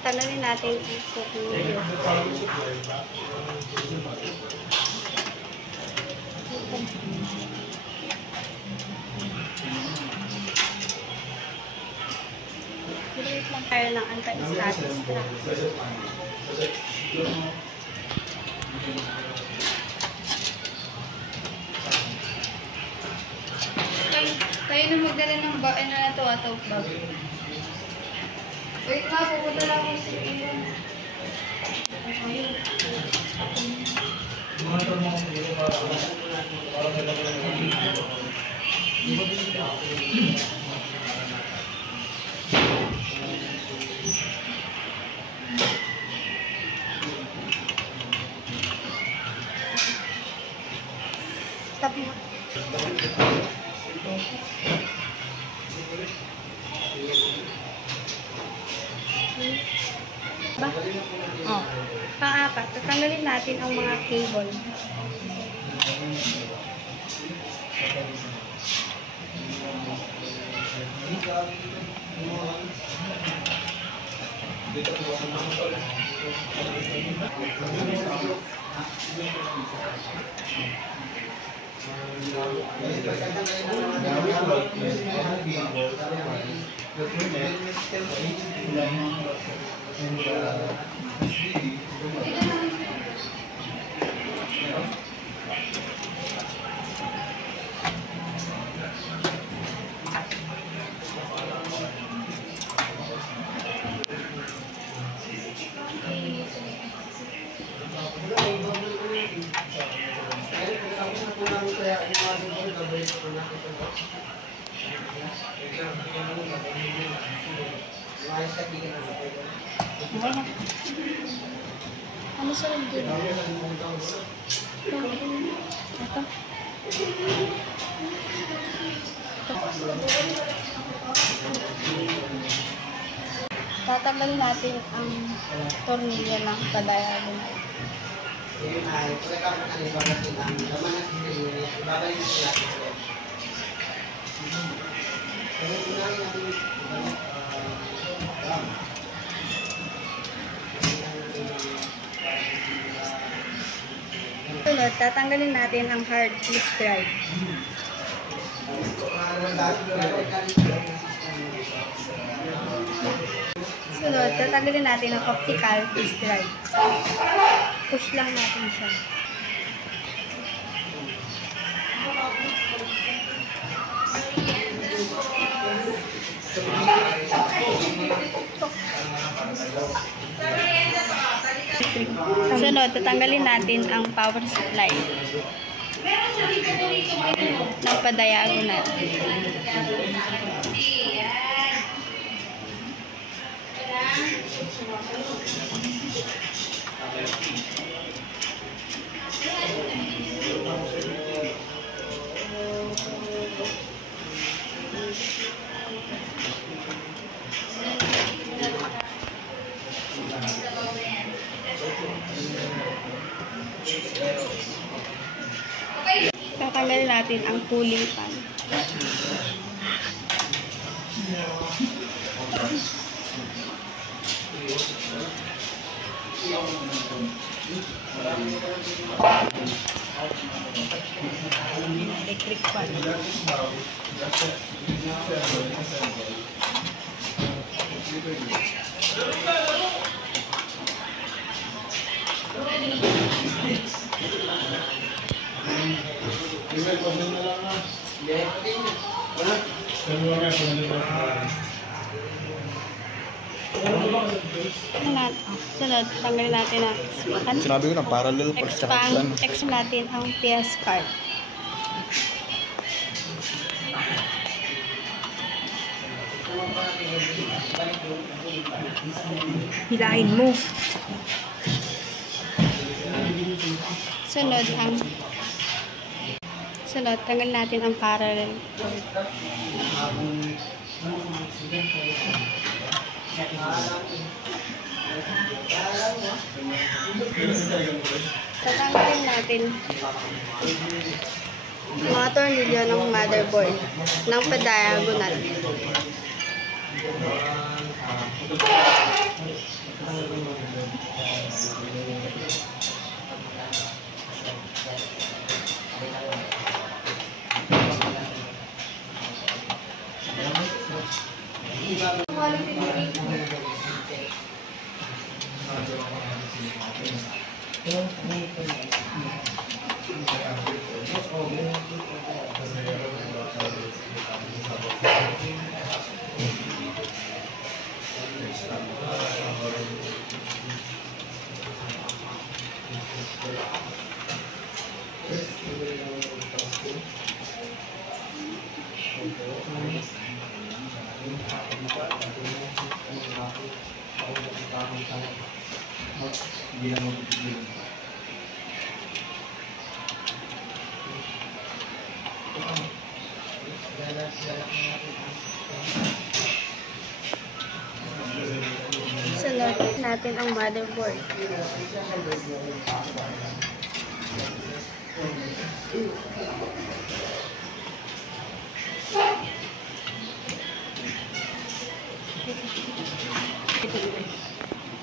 Tanongin natin yung cooking video. Gilit lang tayo ng anti-static strap. Tayo na magdala ng baon na ito at bag. Wait nga, pupunta lang ako sa iyo. Stop mo. Ba? Oh. Pang-apat, tatanggalin natin ang mga cable. Ano sa lagi? Ito. Tatanggalin natin ang tornilyo ng kadayalan. Sunod, tatanggalin natin ang hard disk drive. Sunod, tatanggalin natin ang optical disk drive. Push lang natin siya. Sunod, tatanggalin natin ang power supply ng pa-diagonal. Tatanggalin natin ang cooling fan. Electric fan. Sunod, tanggalin natin ang sinabi ko na parallel expand natin ang PS card. Hilahin mo. Sunod, tanggal natin ang parallel cord. Tatanggalin natin mga tornilyo ng motherboard ng pa-diagonal. Sunod natin ang motherboard.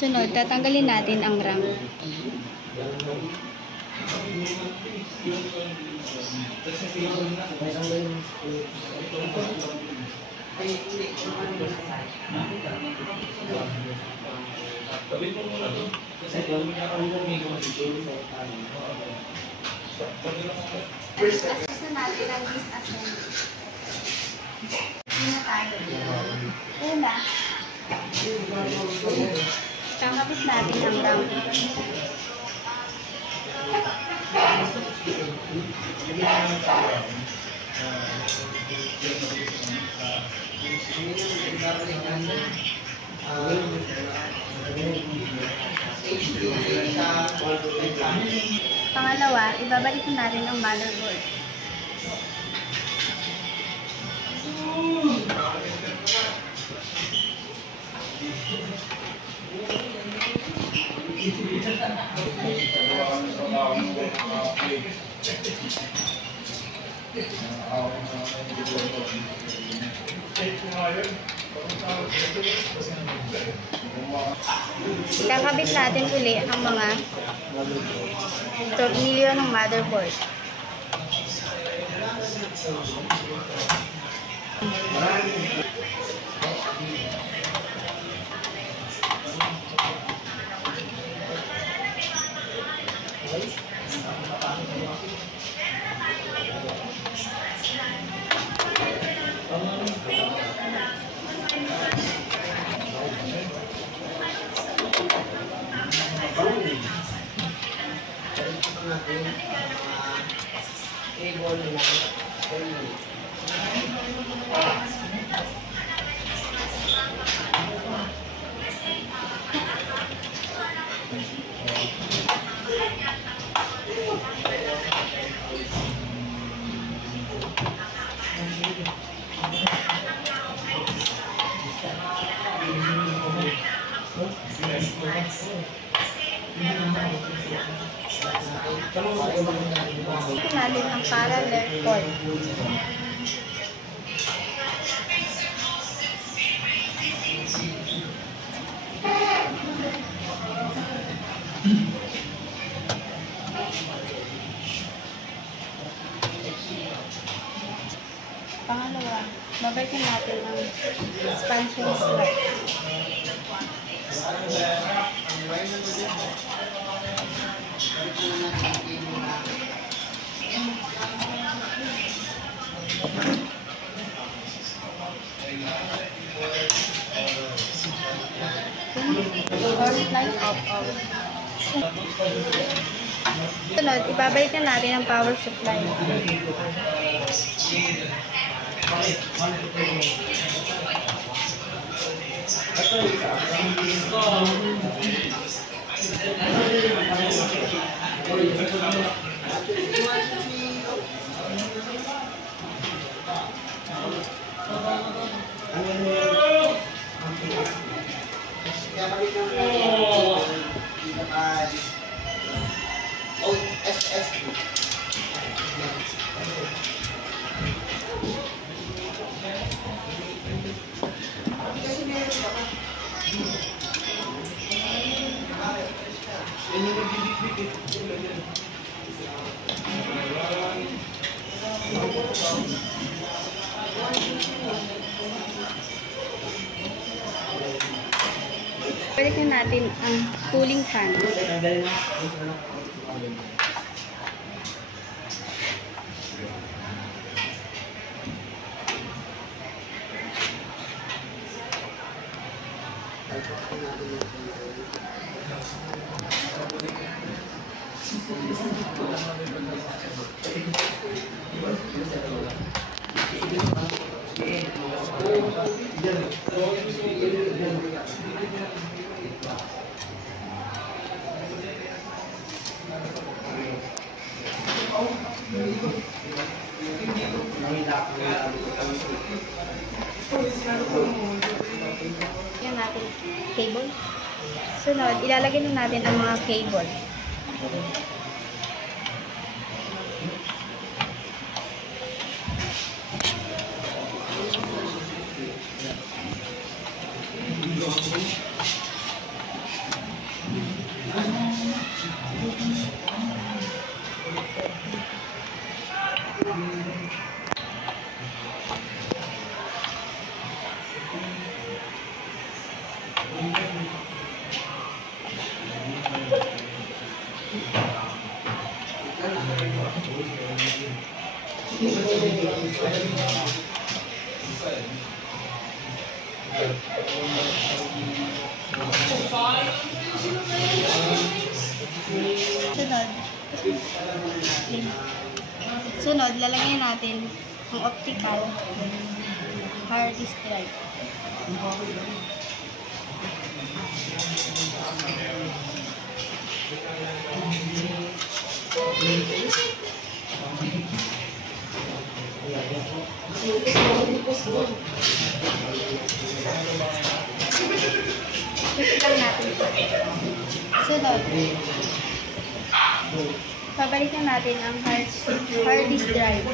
Sunod, tatanggalin natin ang RAM. Assess na natin ang disassembly. Una tayo. Una, kakabit natin ang RAM. Pangalawa, ibabalik natin ang motherboard. Kakabit natin uli ang mga tornilyo ng motherboard. Ito natin ang parallel cord. Pangalawa, babalikan natin ang expansion slot. Power line off. Sunod, ibabalikan natin ang power supply. Balikan natin ang cooling fan. Yan natin cable. Sunod, ilalagay na natin ang mga cable. Sunod, lalagyan natin ang optical hard disk drive. Tignan natin ito. Sunod, pabalikan natin ang hard disk drive.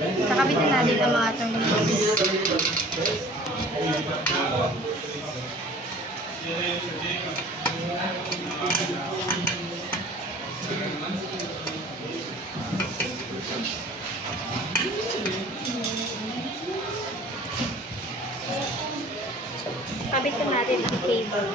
Kakabitan natin ang mga terminals. Kabitan natin ang cable.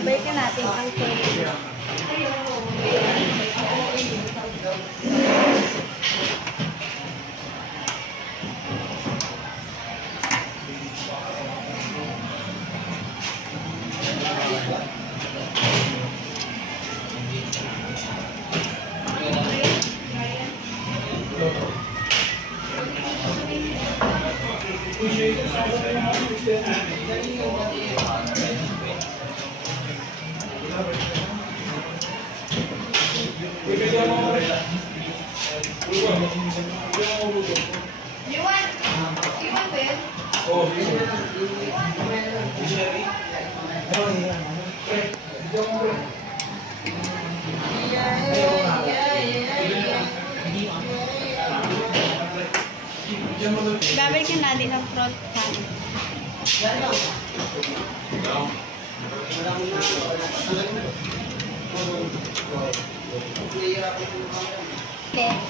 Balikan natin ang cable. Okay,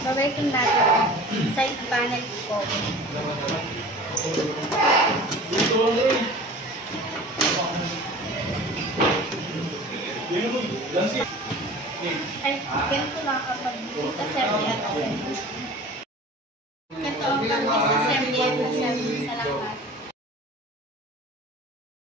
babalikin natin side panel ko. Ay, ganito lang kapag sa assembly at assembly.